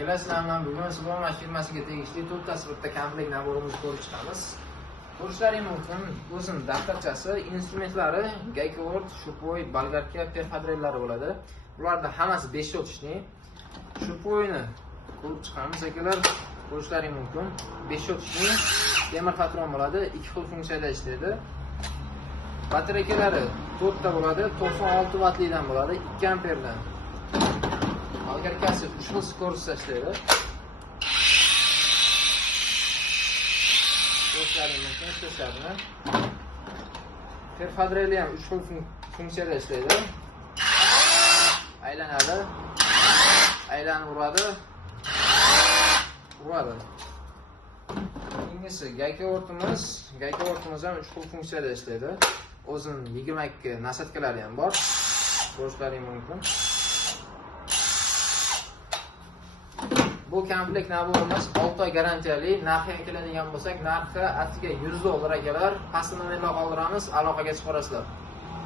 Akalar, sizlar bilan bugun Supermash firmasiga tegishli to'rtta sifatda komplekt naborimizni ko'rib chiqamiz. Ko'rishlaring mumkin, o'zim daftarchasi, instrumentlari, gaykovort, shupoy, bolgarka, perxadrellari bo'ladi. Ularda hammasi 5 o'tishli. Shupoyni ko'rib chiqamiz akalar. Ko'rishlaring mumkin, 5 o'tishli temir patron bo'ladi, 2 xil funksiyada ishlaydi. Batareykalari 4 ta bo'ladi, 96 vattlidan bo'ladi, 2 amperdan. Bolgarkasi 3 xil skoroskda ishlaydi. Ko'rishlaring mumkin, ko'rsatdim. Perxadrelli ham 3 xil funksiyada ishlaydi. Aylanadi, aylanib uradi, uradi. Keyingisi gaykavortimiz ham 3 xil funksiyada ishlaydi. O'zining 22 nasatkalari ham bor. Ko'rishlaring mumkin. Bu komplekt naborimiz 6 oy garantiyali. Narxiga keladigan bo'lsak, narxi atiga $100 akalar. Pastda nomerlar qoldiramiz, aloqaga chiqarasizlar.